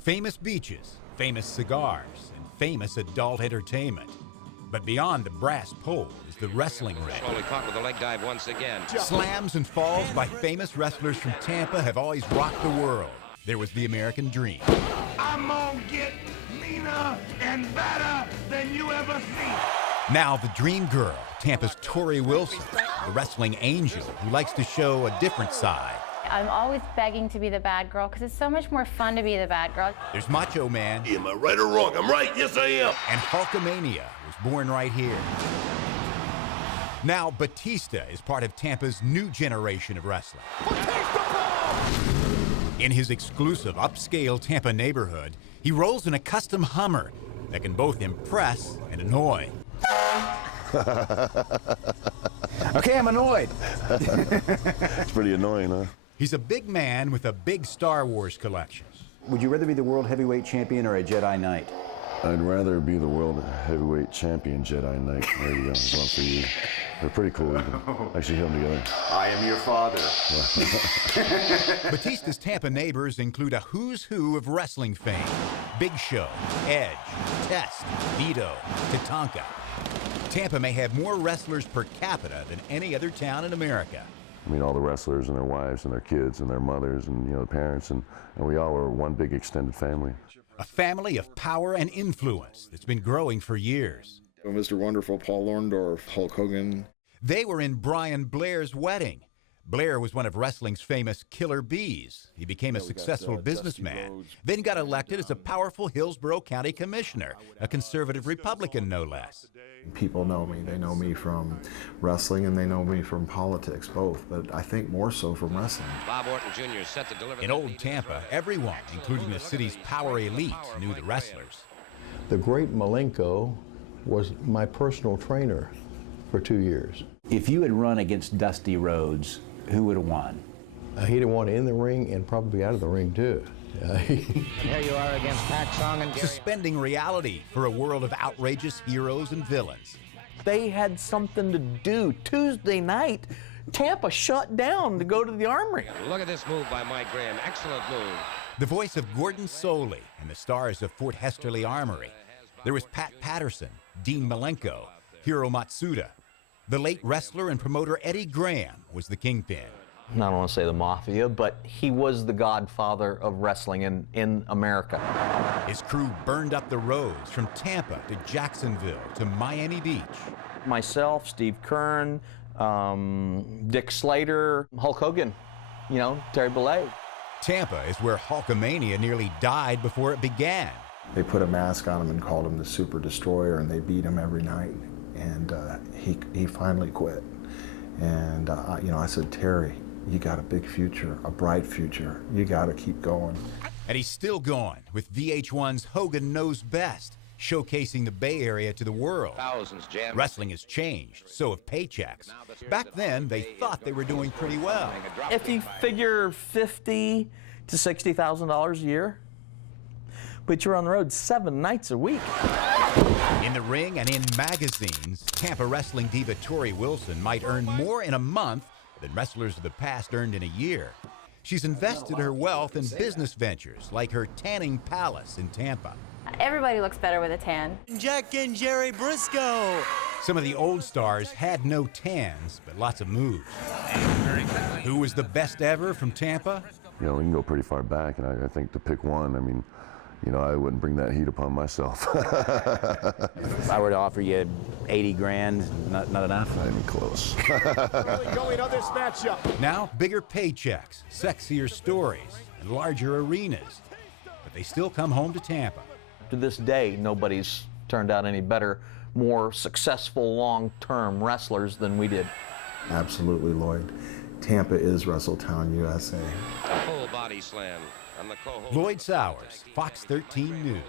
Famous beaches, famous cigars, and famous adult entertainment. But beyond the brass pole is the wrestling ring. Slowly caught with the leg dive once again. Slams and falls by famous wrestlers from Tampa have always rocked the world. There was the American dream. I'm gonna get meaner and better than you ever seen. Now the dream girl, Tampa's Tori Wilson, the wrestling angel who likes to show a different side. I'm always begging to be the bad girl because it's so much more fun to be the bad girl. There's Macho Man. Am I right or wrong? I'm right. Yes, I am. And Hulkamania was born right here. Now Batista is part of Tampa's new generation of wrestling. In his exclusive upscale Tampa neighborhood, he rolls in a custom Hummer that can both impress and annoy. Okay, I'm annoyed. It's pretty annoying, huh? He's a big man with a big Star Wars collection. Would you rather be the world heavyweight champion or a Jedi Knight? I'd rather be the world heavyweight champion Jedi Knight. There you go, it's one for you. They're pretty cool. We can actually hit them together. I am your father. Batista's Tampa neighbors include a who's who of wrestling fame. Big Show, Edge, Test, Vito, Tatanka. Tampa may have more wrestlers per capita than any other town in America. I mean, all the wrestlers and their wives and their kids and their mothers and, the parents, and we all are one big extended family. A family of power and influence that's been growing for years. Mr. Wonderful, Paul Orndorff, Hulk Hogan. They were in Brian Blair's wedding. Blair was one of wrestling's famous killer bees. He became a successful businessman, then got elected as a powerful Hillsborough County Commissioner, a conservative Republican no less. People know me. They know me from wrestling and they know me from politics, both, but I think more so from wrestling. Bob Orton Jr. set to deliver. In old Tampa, everyone, including the city's power elite, knew the wrestlers. The great Malenko was my personal trainer for 2 years. If you had run against Dusty Rhodes, who would have won? He'd have won in the ring and probably out of the ring, too. Here you are against Pat Song and Gary. Suspending reality for a world of outrageous heroes and villains. They had something to do. Tuesday night, Tampa shut down to go to the Armory. Look at this move by Mike Graham. Excellent move. The voice of Gordon Soley and the stars of Fort Hesterly Armory. There was Pat Patterson, Dean Malenko, Hiro Matsuda. The late wrestler and promoter Eddie Graham was the kingpin. I don't want to say the mafia, but he was the godfather of wrestling in America. His crew burned up the roads from Tampa to Jacksonville to Miami Beach. Myself, Steve Kern, Dick Slater, Hulk Hogan, Terry Bollea. Tampa is where Hulkamania nearly died before it began. They put a mask on him and called him the Super Destroyer, and they beat him every night. And he finally quit. And I said, Terry, you got a big future, a bright future. You got to keep going. And he's still going with VH1's Hogan Knows Best, showcasing the Bay Area to the world. Thousands jammed. Wrestling has changed, so have paychecks. Back then, they thought they were doing pretty well. If you figure $50,000 to $60,000 a year, but you're on the road 7 nights a week. In the ring and in magazines, Tampa wrestling diva Tori Wilson might earn more in a month than wrestlers of the past earned in a year. She's invested her wealth in business ventures like her tanning palace in Tampa. Everybody looks better with a tan. Jack and Jerry Briscoe. Some of the old stars had no tans, but lots of moves. Who was the best ever from Tampa? We can go pretty far back, and I think to pick one, I wouldn't bring that heat upon myself. If I were to offer you 80 grand, not enough? Not even close. Going on this matchup. Now, bigger paychecks, sexier stories, and larger arenas. But they still come home to Tampa. To this day, nobody's turned out any better, more successful long-term wrestlers than we did. Absolutely, Lloyd. Tampa is Wrestletown, USA. A full body slam. Lloyd Sowers, Fox 13 News.